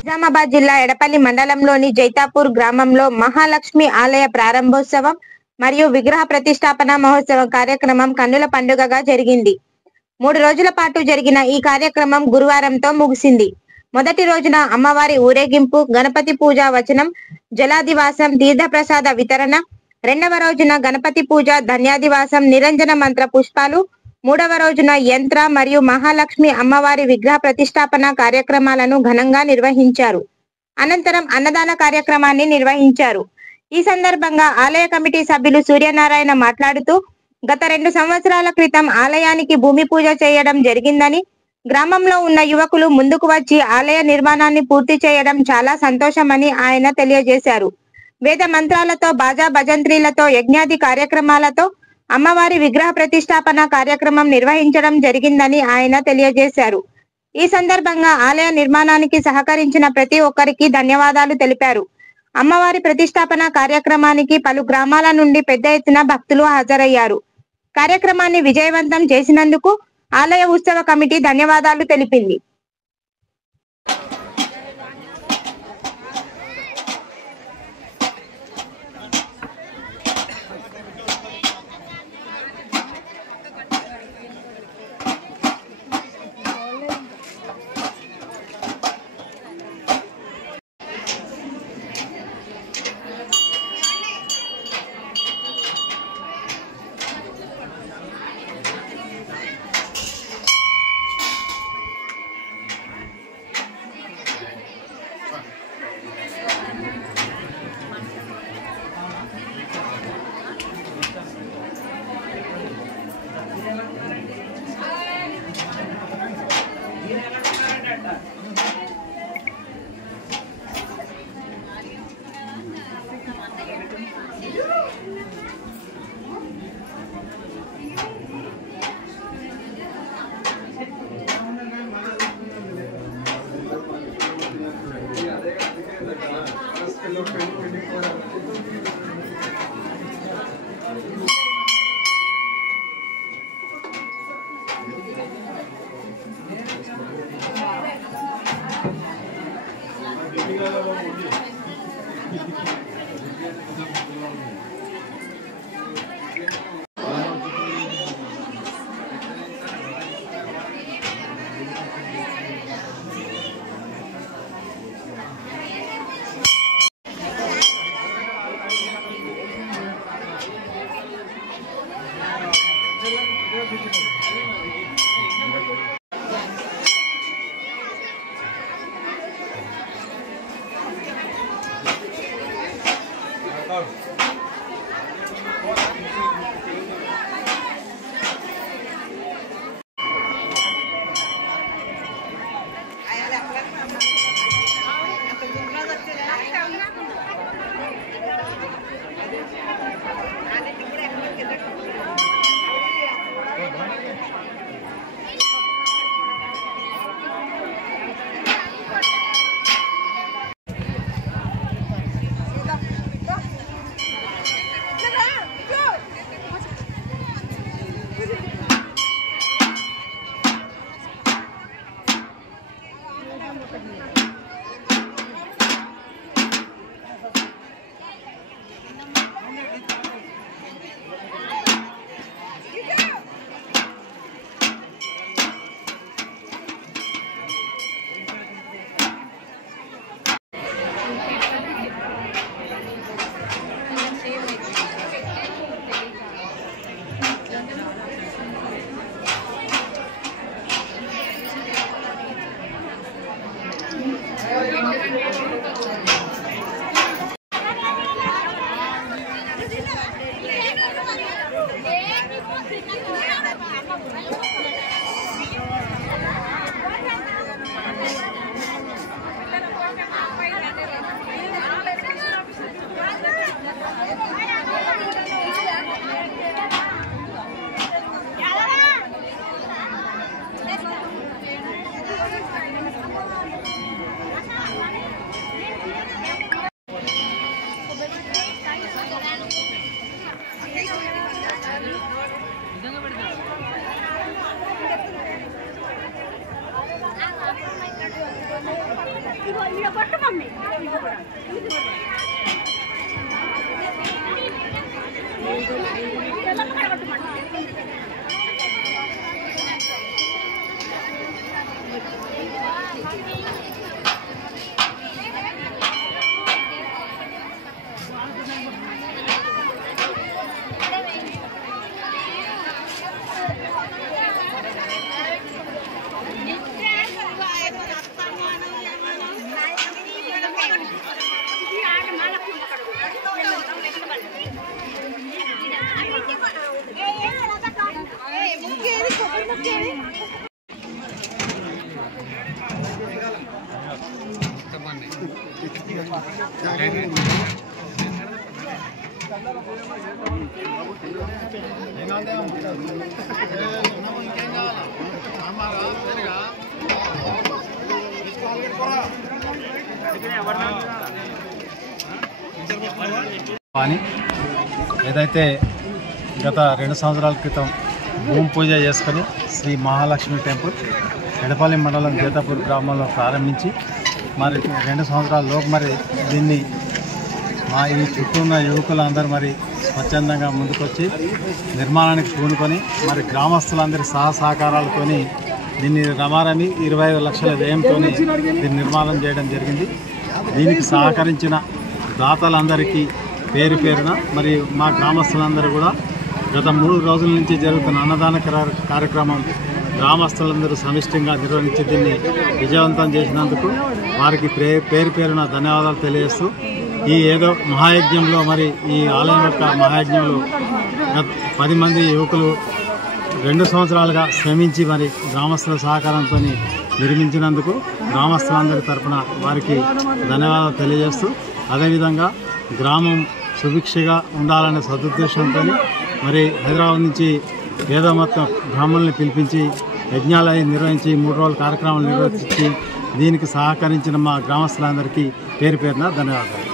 నిజామాబాద్ జిల్లా ఎడపల్లి మండలంలోని జైతాపూర్ గ్రామంలో మహాలక్ష్మి ఆలయ ప్రారంభోత్సవం మరియు విగ్రహ ప్రతిష్టాపన మహోత్సవం కార్యక్రమం కన్నుల పండుగగా జరిగింది. 3 రోజుల పాటు జరిగిన ఈ కార్యక్రమం గురువారంతో ముగిసింది. మొదటి రోజున అమ్మవారి ఊరేగింపు, గణపతి పూజ, వచనం, జలాదివాసం, తీర్థప్రసాద వితరణ. రెండవ రోజున గణపతి పూజ, ధన్యాదివాసం, నిరంజన మంత్ర పుష్పాలు. మూడవ రోజున యంత్ర మరియు మహాలక్ష్మి అమ్మవారి విగ్రహ ప్రతిష్టాపన కార్యక్రమాలను ఘనంగా నిర్వహించారు. అనంతరం అన్నదాన కార్యక్రమాన్ని నిర్వహించారు. ఈ సందర్భంగా ఆలయ కమిటీ సభ్యులు సూర్యనారాయణ మాట్లాడుతూ, గత 2 సంవత్సరాల క్రితం ఆలయానికి భూమి పూజ చేయడం జరిగిందని, గ్రామంలో ఉన్న యువకులు ముందుకు వచ్చి ఆలయ నిర్మాణాన్ని పూర్తి చేయడం చాలా సంతోషమని ఆయన తెలియజేశారు. వేద మంత్రాలతో, బాజా భజంత్రీలతో, యజ్ఞాది కార్యక్రమాలతో అమ్మవారి విగ్రహ ప్రతిష్టాపన కార్యక్రమం నిర్వహించడం జరిగిందని ఆయన తెలియజేశారు. ఈ సందర్భంగా ఆలయ నిర్మాణానికి సహకరించిన ప్రతి ఒక్కరికి ధన్యవాదాలు తెలిపారు. అమ్మవారి ప్రతిష్టాపన కార్యక్రమానికి పలు గ్రామాల నుండి పెద్ద ఎత్తున భక్తులు హాజరయ్యారు. కార్యక్రమాన్ని విజయవంతం చేసినందుకు ఆలయ ఉత్సవ కమిటీ ధన్యవాదాలు తెలిపింది. ఏదైతే గత 2 సంవత్సరాల క్రితం భూమి పూజ చేసుకొని శ్రీ మహాలక్ష్మి టెంపుల్ ఎడపల్లి మండలం జైతాపూర్ గ్రామంలో ప్రారంభించి మరి 2 సంవత్సరాలలోపు మరి దీన్ని మా ఈ చుట్టూ ఉన్న యువకులందరూ మరి స్వచ్ఛందంగా ముందుకొచ్చి నిర్మాణానికి పూనుకొని మరి గ్రామస్తులందరి సహకారాలతో దీన్ని రమారమి 25 లక్షల వ్యయంతో దీన్ని నిర్మాణం చేయడం జరిగింది. దీనికి సహకరించిన దాతలందరికీ పేరు పేరున మరియు మా గ్రామస్తులందరూ కూడా గత 3 రోజుల నుంచి జరుగుతున్న అన్నదాన కార్యక్రమం గ్రామస్తులందరూ సమిష్టిగా నిర్వహించి దీన్ని విజయవంతం చేసినందుకు వారికి పేరు పేరున ధన్యవాదాలు తెలియజేస్తూ ఈ ఏదో మహాయజ్ఞంలో మరి ఈ ఆలయం యొక్క మహాయజ్ఞంలో 10 మంది యువకులు 2 సంవత్సరాలుగా శ్రమించి మరి గ్రామస్తుల సహకారంతో నిర్మించినందుకు గ్రామస్తులందరి తరఫున వారికి ధన్యవాదాలు తెలియజేస్తూ అదేవిధంగా గ్రామం సుభిక్షగా ఉండాలనే సదుద్దేశంతో మరి హైదరాబాద్ నుంచి వేద మొత్తం బ్రాహ్మణుల్ని పిలిపించి యజ్ఞాలయం నిర్వహించి 3 రోజుల కార్యక్రమాలు నిర్వహించి దీనికి సహకరించిన మా గ్రామస్తులందరికీ పేరు పేరున ధన్యవాదాలు.